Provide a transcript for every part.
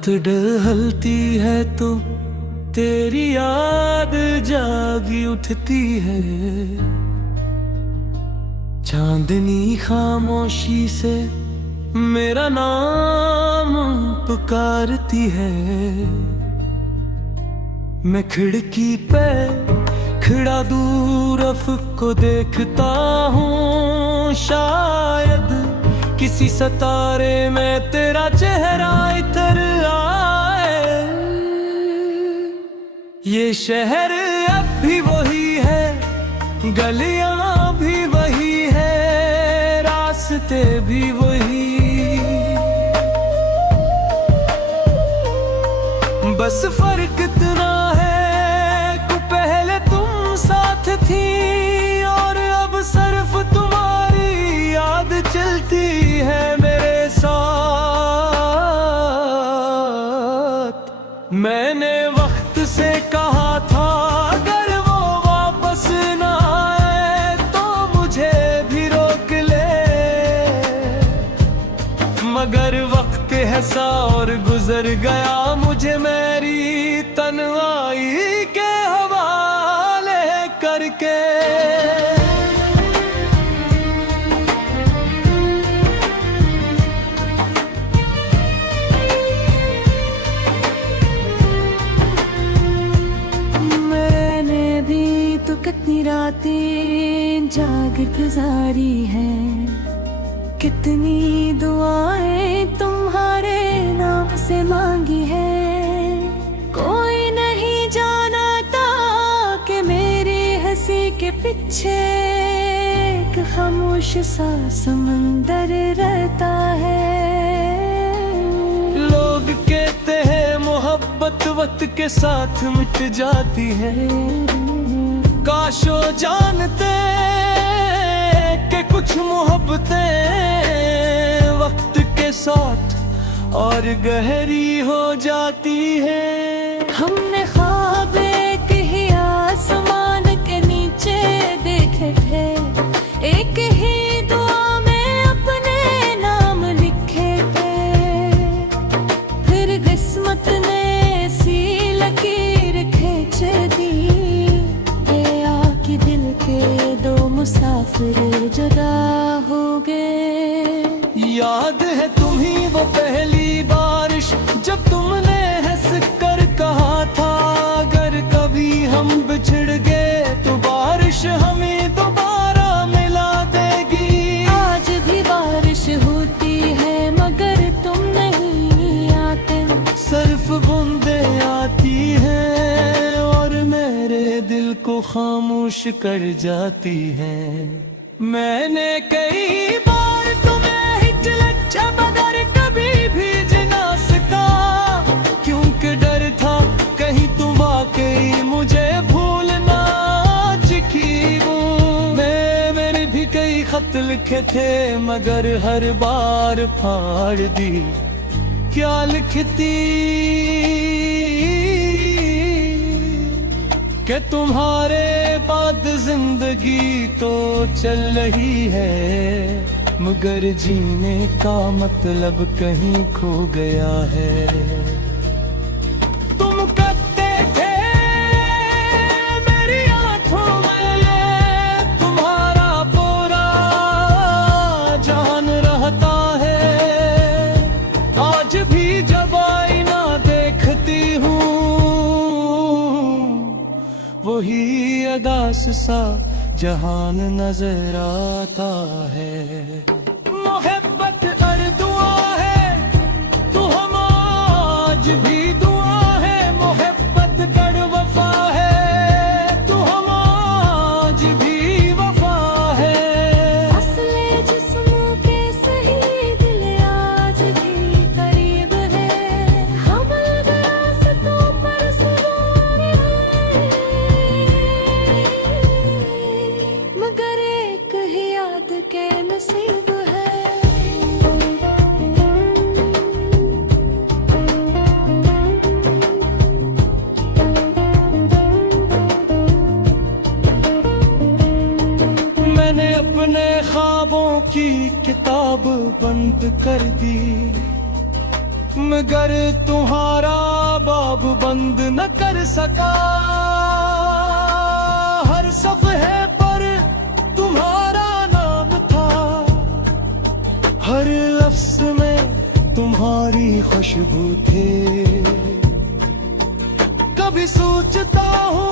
रात ढलती है तो तेरी याद जागी उठती है। चांदनी खामोशी से मेरा नाम पुकारती है। मैं खिड़की पे खड़ा दूर अफ़क़ को देखता हूँ, शायद किसी सितारे में तेरा चेहरा इतर आए। ये शहर अब भी वही है, गलियां भी वही है, रास्ते भी वही। बस फर्क इतना है कि पहले तुम साथ थी और अब सिर्फ तुम्हारी याद चलती है मेरे साथ। मैंने वक्त से कहा था अगर वो वापस ना आए तो मुझे भी रोक ले, मगर वक्त ऐसा और गुजर गया मुझे मेरी तन्हाई के हवाले करके। मैंने भी तो कितनी रातें जाग गुजारी हैं, कितनी दुआएं तुम्हारे नाम से मांगी है। कोई नहीं जाना था कि मेरी हंसी के पीछे एक खामोश सा समंदर रहता है। लोग कहते हैं मोहब्बत वक्त के साथ मिट जाती है, काशो जानते कि कुछ मोहब्बतें वक्त के साथ और गहरी हो जाती है। हमने ख्वाब एक ही आसमान के नीचे देखे थे, एक ही दुआ में अपने नाम लिखे थे। फिर किस्मत ने सी लकीर खींच दी, ये आके दिल के दो मुसाफिर जुदा हो गए। याद है तुम्ही वो पहली बारिश जब तुमने हंस कर कहा था अगर कभी हम बिछड़ गए तो बारिश हमें दोबारा मिला देगी। आज भी बारिश होती है मगर तुम नहीं आते, सिर्फ बूंदें आती हैं और मेरे दिल को खामोश कर जाती हैं। मैंने कई बार तुम्हें हिचकिचा मगर कभी भीज ना सका, क्योंकि डर था कहीं तुम वाकई मुझे भूल ना चुकी हो। मैंने भी कई खत लिखे थे मगर हर बार फाड़ दी। क्या लिखती कि तुम्हारे बाद जिंदगी तो चल रही है, मगर जीने का मतलब कहीं खो गया है। तुम कहते थे मेरी आंखों में तुम्हारा पूरा जान रहता है, आज भी जब आईना देखती हूँ वही अदास सा जहान नजर आता है। मोहब्बत और दुआ है तू हम आज भी दुआ है, मोहब्बत कर वफा है तू हम आज भी वफा है। असले जिस्मों के सही दिल आज भी करीब है, हम रास्तों पर सवार हैं, मगर एक ही याद के नसीब है। मैंने अपने ख्वाबों की किताब बंद कर दी, मगर तुम्हारा बाब बंद न कर सका। हर सफ़हे पर तुम्हारा नाम था, हर लफ्ज़ में तुम्हारी खुशबू थे। कभी सोचता हूँ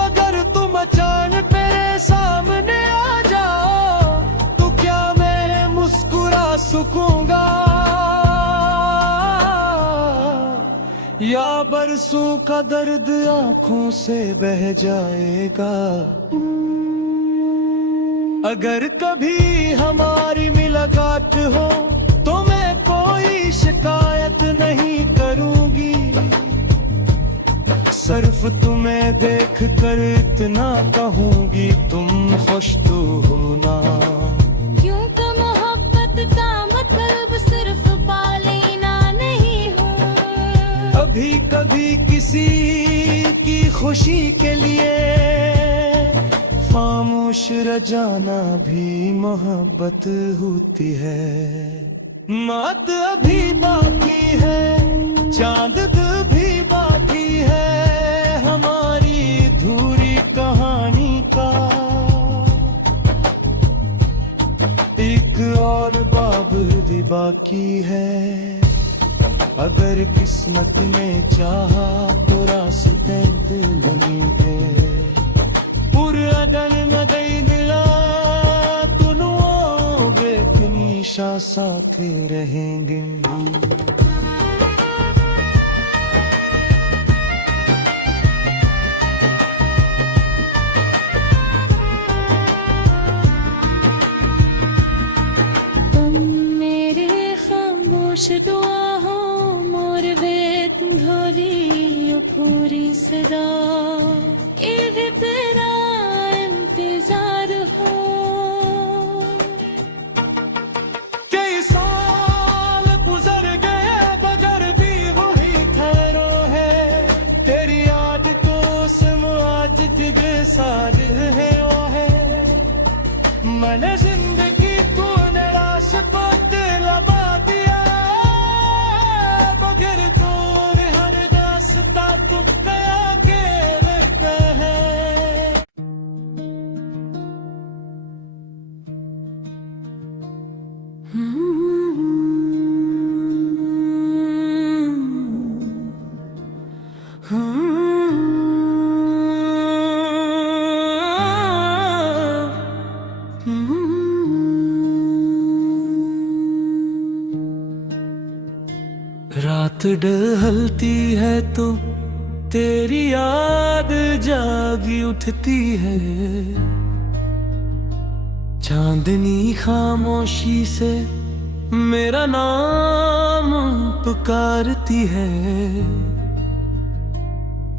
अगर तुम अचानक मेरे सामने आ जाओ तो क्या मैं मुस्कुरा सकूंगा, या बरसों का दर्द आंखों से बह जाएगा। अगर कभी हमारी मुलाकात हो तो मैं कोई शिकायत नहीं करूंगी, सिर्फ तुम्हें देख कर इतना कहूंगी तुम खुश तो हो ना। क्यों तो मोहब्बत का मतलब सिर्फ पा लेना नहीं हो, कभी कभी किसी की खुशी के लिए खामोश रह जाना भी मोहब्बत होती है। मौत अभी बाकी है, चांद भी बाकी है हमारी अधूरी कहानी का। एक और बाब भी बाकी है, अगर किस्मत ने चाहा तो रास्ते दिलनी है। पुरअदन न दई दिला तुनो बेतनीशा साथ रहेंगे। तुम मेरे खामोश दुआ हो, मोर वेद धोरी पूरी सदा के भी तेरा इंतजार हो। कई साल गुजर गए मगर भी वही ठहरो है, तेरी याद को सम आज के साथ है वो है। मैंने जिंदगी को निराश पर लबा दिया, मगर तोरे हर रास्ता तुम गया के रखा है। रात ढलती है तो तेरी याद जागी उठती है, चांदनी खामोशी से मेरा नाम पुकारती है।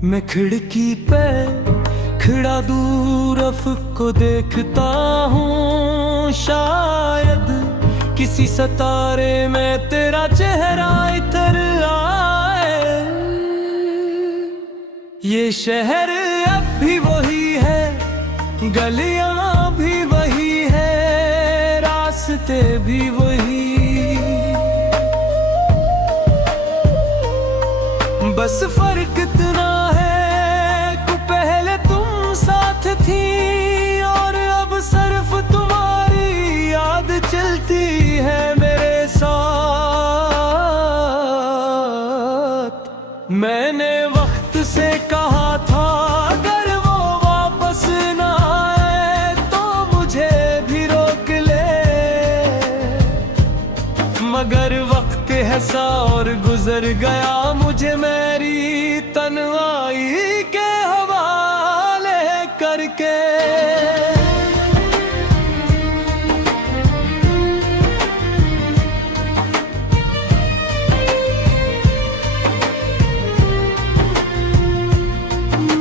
मैं खिड़की पे खड़ा दूर अफ़क़ को देखता हूँ, शायद किसी सितारे में तेरा चेहरा इतर आए। ये शहर अब भी वही है, गलियां भी वही है, रास्ते भी वही। बस फर्क इतना है कि पहले तुम साथ थी और अब सिर्फ तुम्हारी याद चलती है मेरे साथ। मैंने वक्त से कहा था अगर वो वापस ना आए तो मुझे भी रोक ले, मगर वक्त ऐसा और गुजर गया मुझे मेरी तन्हाई के हवाले करके।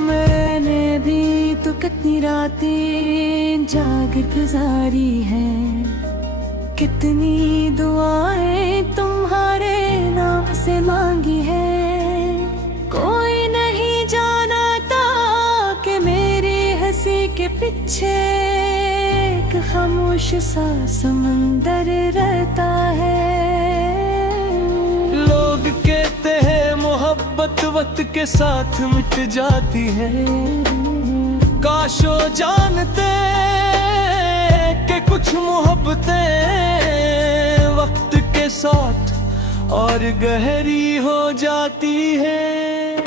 मैंने भी तो कितनी रातें जाकर गुजारी हैं, कितनी दुआएं तुम्हारे नाम से मांगी है। कोई नहीं जानता कि मेरी हंसी के पीछे एक खामोश सा समंदर रहता है। लो वक्त के साथ मिट जाती हैं। काशो जानते कि कुछ मोहब्बतें वक्त के साथ और गहरी हो जाती है।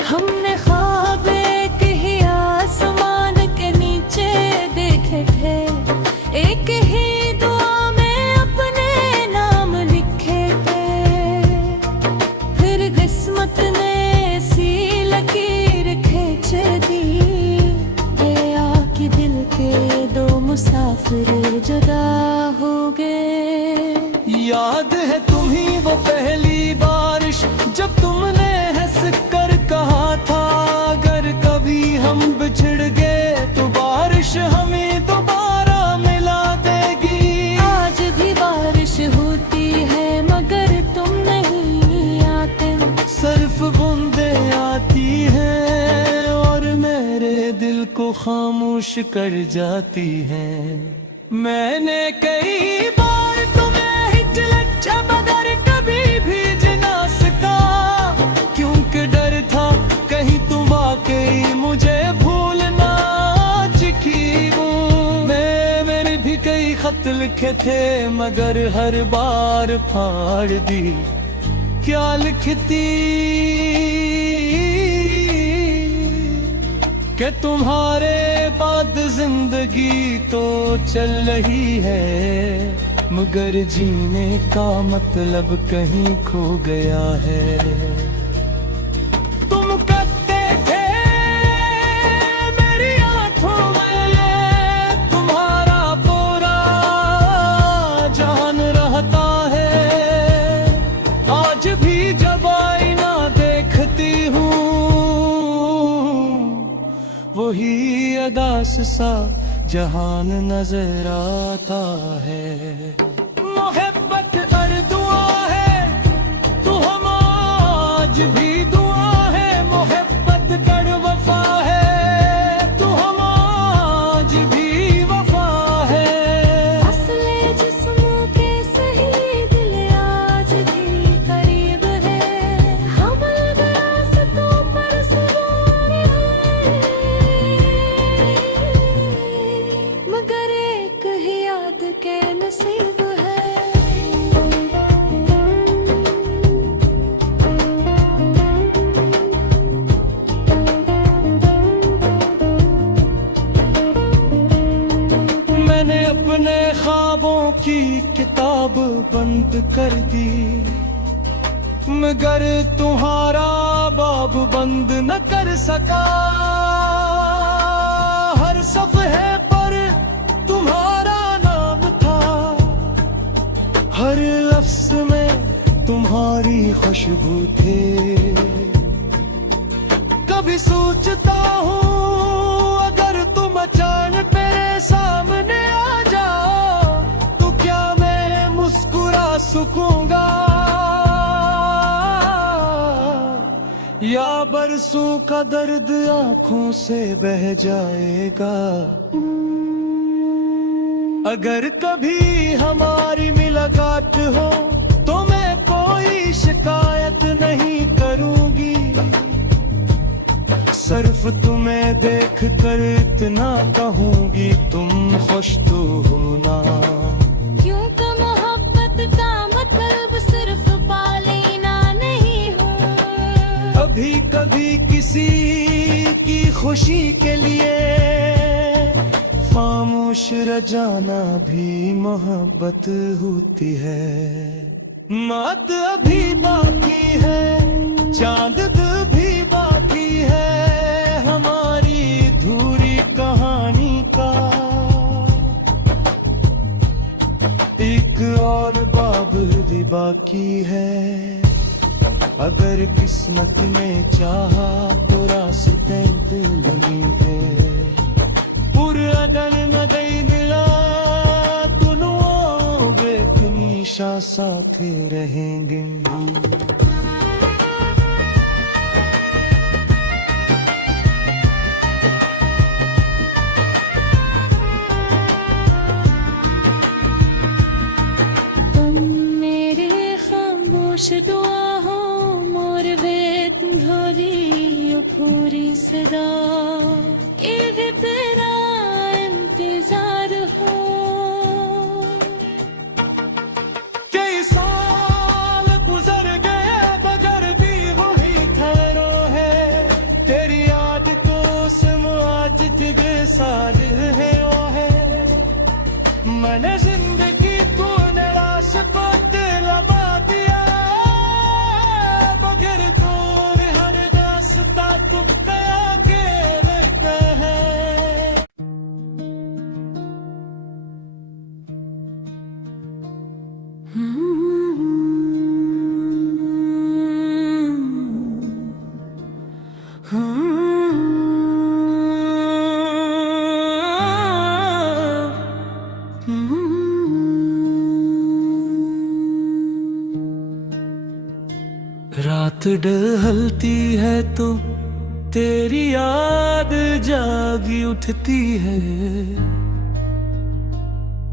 हमने ख्वाब एक ही आसमान के नीचे देखे थे, एक ही दुआ में अपने नाम लिखे थे। फिर किस्मत ने सी लकीर खींच दी, गया कि दिल के दो मुसाफिर जुदा हो गए। याद है तुम्ही वो पहली बारिश जब तुमने हंस कर कहा था, अगर कभी हम बिछड़ गए तो बारिश हमें दोबारा मिला देगी। आज भी बारिश होती है मगर तुम नहीं आते। सिर्फ बूंदें आती हैं और मेरे दिल को खामोश कर जाती हैं। मैंने कई बार तुम्हें हिचकिचा मगर कभी भी ना सका, क्योंकि डर था कहीं तुम वाकई मुझे भूल ना चुकी हो। मैंने भी कई खत लिखे थे मगर हर बार फाड़ दी। क्या लिखती कि तुम्हारे बाद जिंदगी तो चल रही है, मगर जीने का मतलब कहीं खो गया है। तुम कहते थे मेरी आंखों में तुम्हारा पूरा जान रहता है। आज भी जब आईना देखती हूँ वही अदास सा जहान नजर आता है। मोहब्बत और दुआ है तो हम आज भी दुआ है। मोहब्बत कर वफा है तो हम आज भी वफा है। असले जिस्मों के सही दिल आज भी करीब है, हम रास्तों पर सवार हैं, मगर एक ही याद के नसीब है। मैंने अपने ख्वाबों की किताब बंद कर दी, मगर तुम्हारा बाब बंद न कर सका। हर सफ़हे पर तुम्हारा नाम था, हर लफ्ज में तुम्हारी खुशबू थे। कभी सोचता हूँ अगर तुम अचानक मेरे सामने आ जाओ तो क्या मैं मुस्कुरा सकूंगा, या बरसों का दर्द आंखों से बह जाएगा। अगर कभी हमारी मुलाकात हो तो मैं कोई शिकायत नहीं करूंगी। सिर्फ तुम्हें देख कर इतना कहूंगी तुम खुश तो हो ना। क्योंकि मोहब्बत का मतलब सिर्फ पा लेना नहीं हो। कभी कभी किसी की खुशी के लिए खामोश रह जाना भी मोहब्बत होती है। मौत अभी बाकी है, चांद भी बाकी है हमारी अधूरी कहानी का। एक और बाब भी बाकी है, अगर किस्मत ने चाहा तो रास्ते दिल है। पुरअदन नदई दिला तुनो बेखमीशा साथ रहेंगे। तुम मेरे खामोश दुआ हो मोर वेद भरी। मैंने जिंदगी तूने रास्ते लगा दिया, मगर तूने हर रास्ता तुम गया के रहते हैं। रात ढलती है तो तेरी याद जागी उठती है,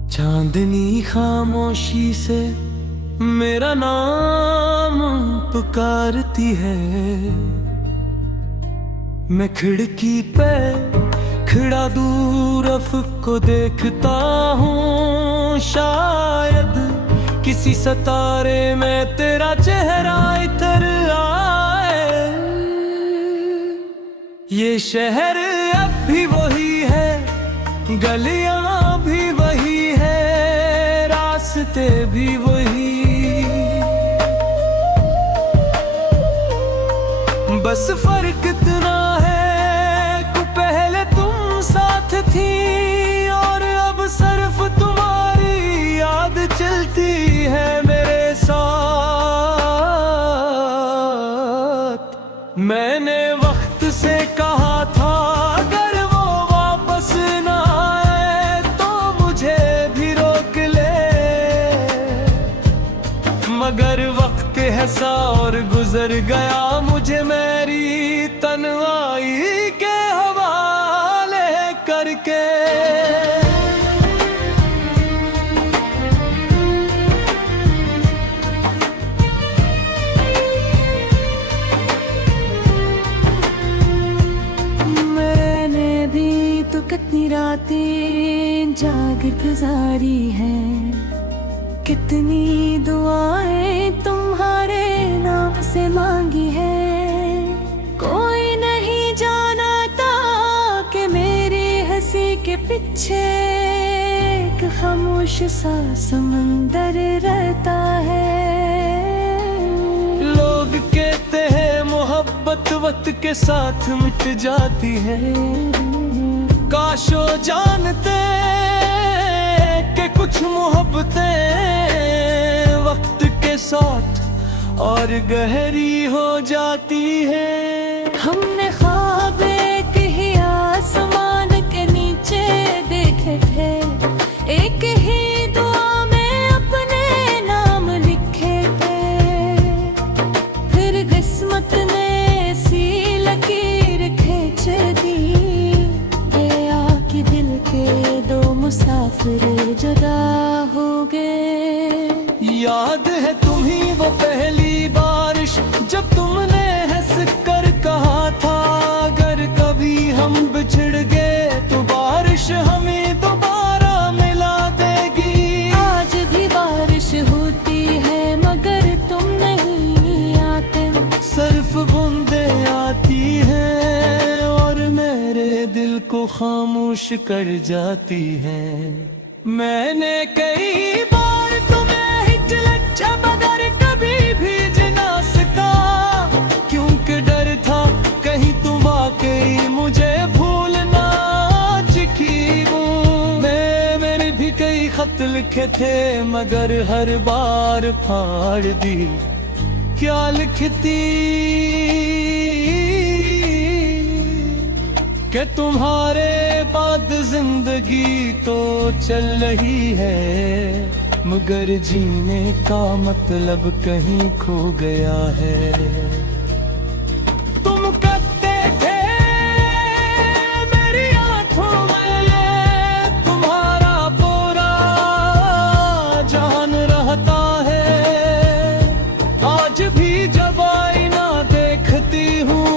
चांदनी खामोशी से मेरा नाम पुकारती है। मैं खिड़की पे खड़ा दूर अफ़क़ को देखता हूँ, शायद किसी सितारे में तेरा चेहरा इतर आए। ये शहर अब भी वही है, गलियां भी वही है, रास्ते भी वही, बस फर्क इतना है कि पहले तुम साथ थी और अब सिर्फ तुम्हारी याद चलती है मेरे साथ। मैंने वक्त से कहा था अगर वो वापस ना आए तो मुझे भी रोक ले, मगर वक्त ऐसा और गुजर गया मुझे मेरी तन्हाई के हवाले करके। मैंने भी तो कितनी रातें जाग गुजारी हैं, कितनी दुआएं तुम्हारे नाम से मांगी है। कोई नहीं जानता कि मेरी हंसी के पीछे एक खामोश सा समंदर रहता है। लोग कहते हैं मोहब्बत वक्त के साथ मिट जाती है, काशो जानते कि कुछ मोहब्बतें वक्त के साथ और गहरी हो जाती है। हमने ख्वाब एक ही आसमान के नीचे देखे थे, एक ही दुआ में अपने नाम लिखे थे, फिर किस्मत ने ऐसी लकीर खींच दी, गया कि दिल के दो मुसाफिर जुदा हो गए। याद है तुम्ही वो पहली बारिश जब तुमने हंस कर कहा था अगर कभी हम बिछड़ गए तो बारिश हमें दोबारा मिला देगी। आज भी बारिश होती है मगर तुम नहीं आते, सिर्फ बूंदें आती हैं और मेरे दिल को खामोश कर जाती हैं। मैंने कई बार तुम्हें हिचकिचा मगर कभी भीज ना सका, क्योंकि डर था कहीं तुम वाकई मुझे भूल ना चुकी। मैंने भी कई खत लिखे थे मगर हर बार फाड़ दी, क्या लिखती कि तुम्हारे बाद जिंदगी तो चल रही है, मगर जीने का मतलब कहीं खो गया है। तुम कहते थे मेरी आंखों में तुम्हारा पूरा जान रहता है, आज भी जब आईना देखती हूँ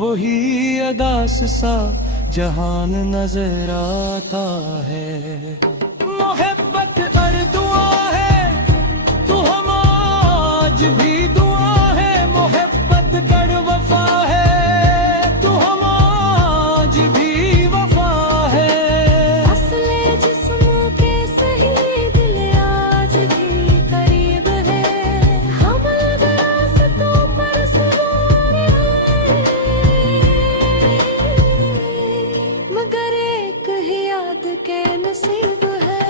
वही अदास सा जहान नजर आता है। मोहब्बत हर दुआ है तू हम आज भी दुआ है, मोहब्बत कर वफा है तू हम आज भी वफा है। खुद के नसीब है।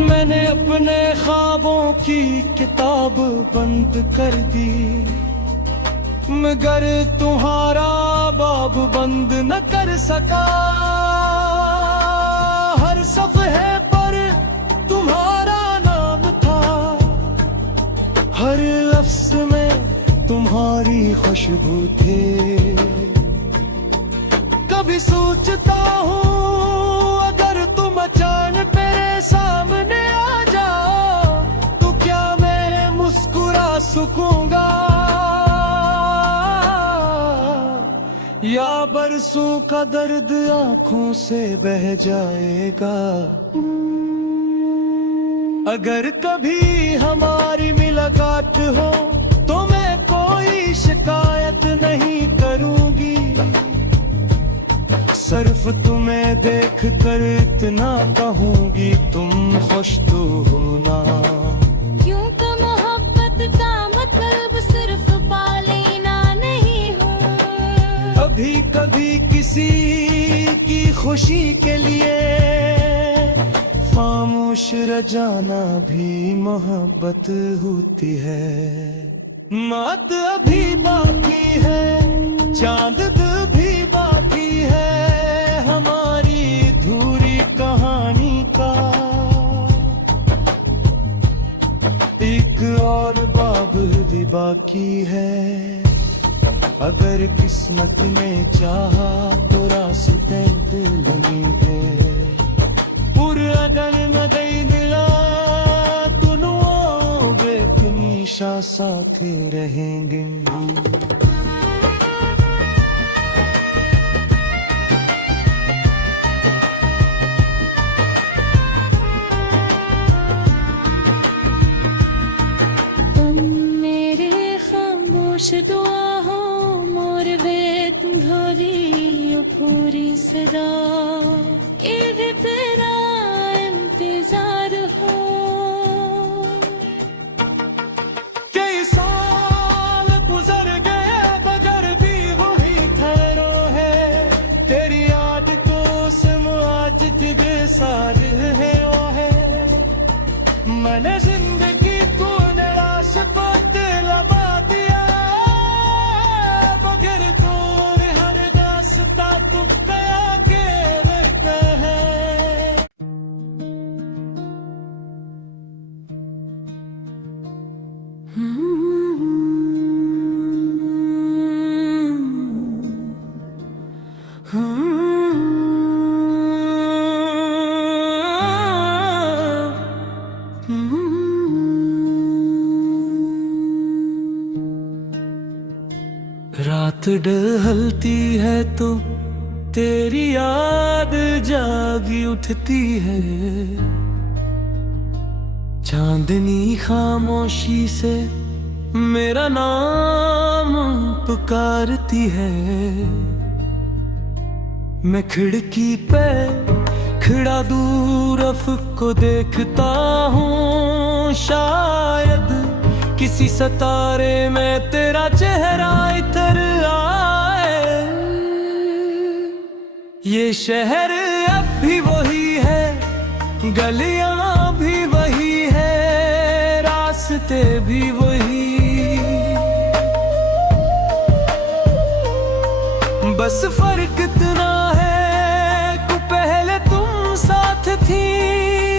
मैंने अपने ख्वाबों की किताब बंद कर दी, मगर तुम्हारा बाब बंद न कर सका। हर सफ़हे पर तुम्हारा नाम था, हर लफ्ज़ में तुम्हारी खुशबू थे। कभी सोचता हूँ अगर तुम अचानक मेरे सामने आ जाओ तो क्या मैं मुस्कुरा सकूंगा, या बरसों का दर्द आंखों से बह जाएगा। अगर कभी हमारी मुलाकात हो तो मैं कोई शिकायत नहीं करूंगी, सिर्फ तुम्हें देख कर इतना कहूंगी तुम खुश तो होना। क्योंकि मोहब्बत का मतलब सिर्फ पा लेना नहीं हो। कभी कभी किसी की खुशी के लिए खामोश रह जाना भी मोहब्बत होती है। मौत अभी बाकी है, चांद भी बाकी है हमारी अधूरी कहानी का। एक और बाब भी बाकी है, अगर किस्मत ने चाहा तो रास्ते लगी दे। अगर मदई दिला तुनो बेतनीशा साथ रहेंगे। तुम मेरे खामोश दुआ हो, मोर वेत धोरी पूरी सदा। ईद तेरा इंतजार हो। कई साल गुजर गए मगर भी वही ठहरो है, तेरी याद को सिम आज तेरे साथ है वो है। मैंने जिंदगी को निराश पर लबा दिया, मगर दूर हर रास्ता तुम पे आके रहता है। रात ढलती है तो तेरी याद जागी उठती है, चांदनी खामोशी से मेरा नाम पुकारती है। मैं खिड़की पे खड़ा दूर अफ़क़ को देखता हूँ, शायद किसी सितारे में तेरा चेहरा इतर आए। ये शहर अब भी वही है, गलियां भी वही है, रास्ते भी वही। बस फर्क इतना है कि पहले तुम साथ थी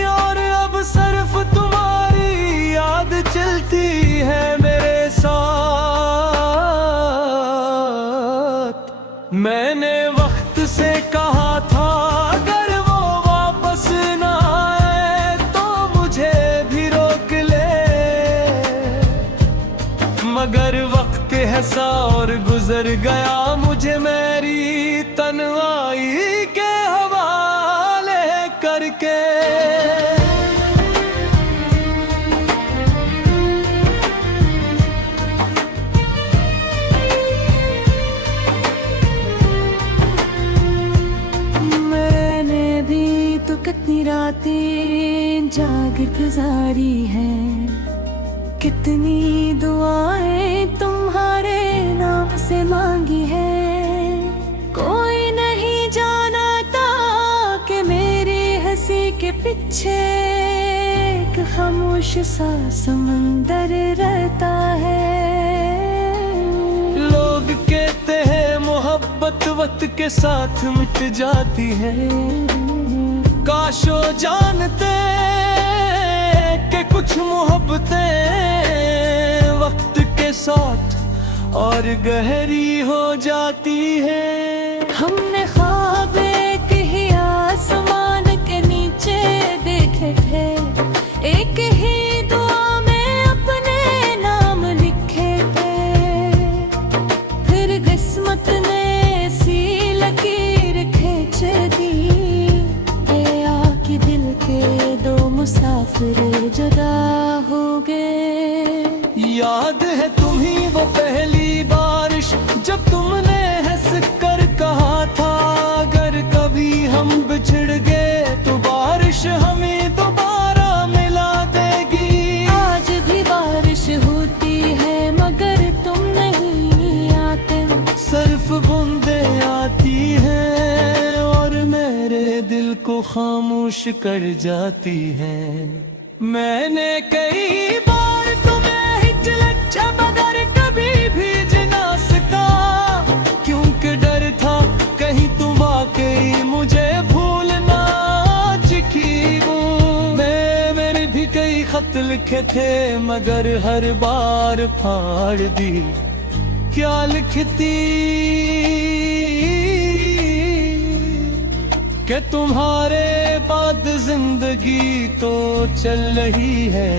और अब सिर्फ तुम्हारी याद चलती है मेरे साथ। मैंने वक्त से कहा था अगर वो वापस ना आए तो मुझे भी रोक ले, मगर वक्त ऐसा और गुजर गया मुझे मेरी तन्हाई के हवाले करके। मैंने भी तो कितनी रातें जाग गुजारी है, कितनी दुआएं तुम्हारे नाम से मांगी है। कोई नहीं जाना था कि मेरी हंसी के पीछे एक खामोश सा समंदर रहता है। लोग कहते हैं मोहब्बत वक्त के साथ मिट जाती है, काशो जानते कि कुछ मोहब्बतें वक्त के साथ और गहरी हो जाती है। हमने ख्वाब एक ही आसमान के नीचे देखे थे, एक ही दुआ में अपने नाम लिखे थे। फिर किस्मत ने सी लकीर खींच दी, गया कि दिल के दो मुसाफिर जुदा हो गए। याद है तुम्ही वो पहली बारिश जब तुमने हंस कर कहा था, अगर कभी हम बिछड़ गए तो बारिश हमें दोबारा मिला देगी। आज भी बारिश होती है मगर तुम नहीं आते। सिर्फ बूंदें आती हैं और मेरे दिल को खामोश कर जाती हैं। मैंने कई बार तुम्हें हिचकिचाया मगर कभी भीज ना सका, क्योंकि डर था कहीं तुम वाकई मुझे भूल ना चुकी हो। मैंने भी कई खत लिखे थे मगर हर बार फाड़ दी। क्या लिखती कि तुम्हारे बाद जिंदगी तो चल रही है,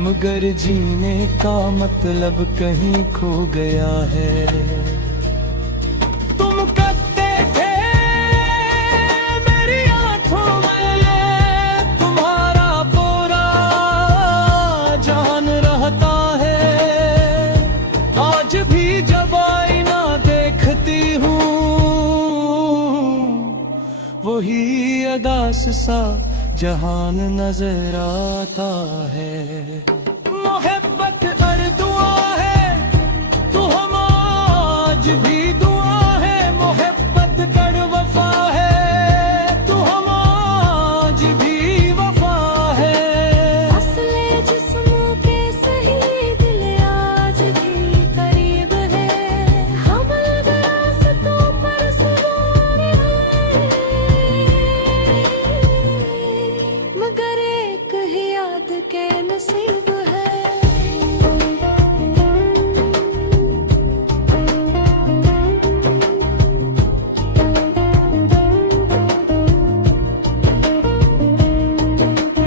मगर जीने का मतलब कहीं खो गया है। तुम कहते थे मेरी आंखों में तुम्हारा पूरा जान रहता है, आज भी जब आईना देखती हूँ वही अदास सा जहान नजर आता है। मोहब्बत हर दुआ है तो हम आज भी दुआ है, मोहब्बत कर वफा है तो हम आज भी वफा है। असले जिस्मों के सही दिल आज भी करीब है, हम रास्तों पर सवार हैं, मगर एक ही याद के नसीब है।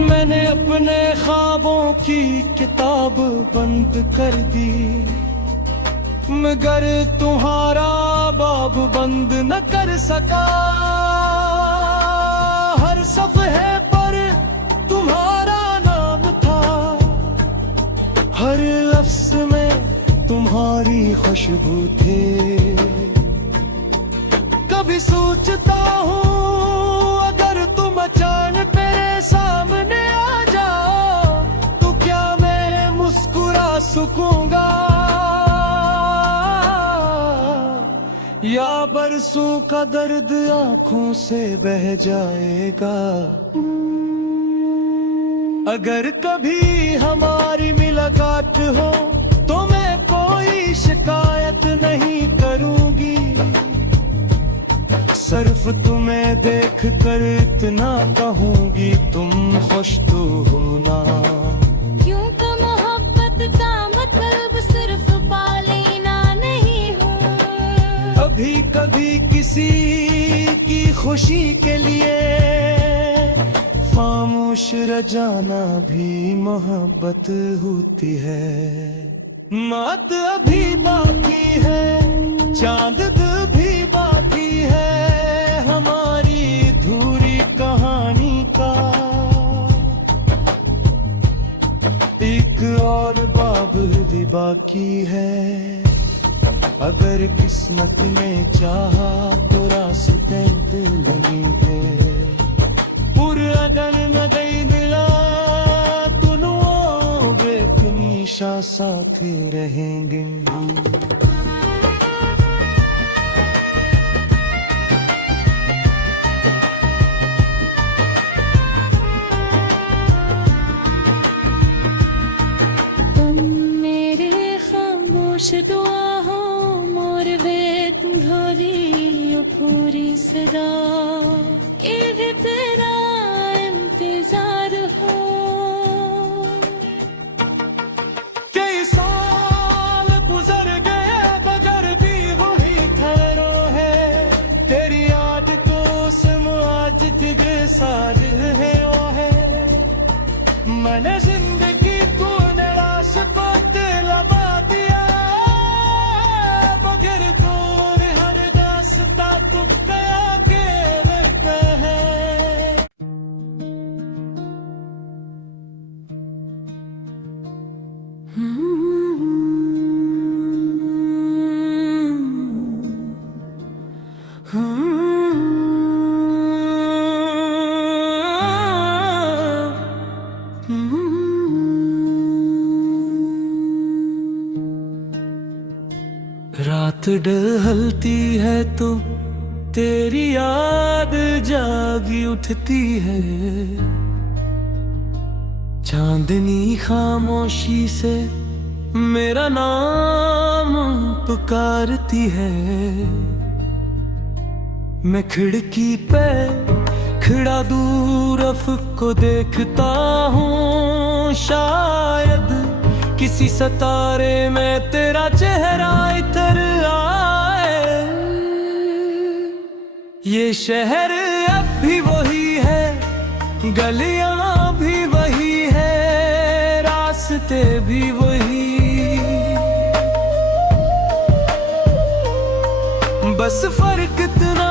मैंने अपने ख्वाबों की किताब बंद कर दी, मगर तुम्हारा बाब बंद न कर सका। हर सफ़हे पर तुम्हारा नाम था, हर लफ्ज़ में तुम्हारी खुशबू थे। कभी सोचता हूँ अगर तुम अचानक मेरे सामने आ जाओ तो क्या मैं मुस्कुरा सकूंगा, या बरसों का दर्द आंखों से बह जाएगा। अगर कभी हमारी मुलाकात हो तो मैं कोई शिकायत नहीं करूंगी, सिर्फ तुम्हें देख कर इतना कहूंगी तुम खुश तो हो ना। क्योंकि मोहब्बत का मतलब सिर्फ पा लेना नहीं हो, कभी कभी किसी की खुशी के लिए खामोश रह जाना भी मोहब्बत होती है। मौत अभी बाकी है, चांद भी बाकी है हमारी धूरी कहानी का। एक और बाब भी बाकी है, अगर किस्मत ने चाहा तो रास्ते दिल बनी है। लगन नगई मिला तुनु बेतनीशा साथ रहेंगे। दुआ हो मोर वेत भरी पूरी सदा ये तेरा इंतजार हो। कई साल गुजर गए मगर भी वही ठहरो है तेरी याद को सम आज तेरे साथ है वो है मैंने जिंदगी को निराश पाते लबा दिया रात ढलती है तो तेरी याद जागी उठती है चांदनी खामोशी से मेरा नाम पुकारती है। मैं खिड़की पे खड़ा दूर अफ़क़ को देखता हूँ शायद किसी सितारे में तेरा चेहरा इतर आए। ये शहर अब भी वही है गलियां भी वही है रास्ते भी वही बस फर्क इतना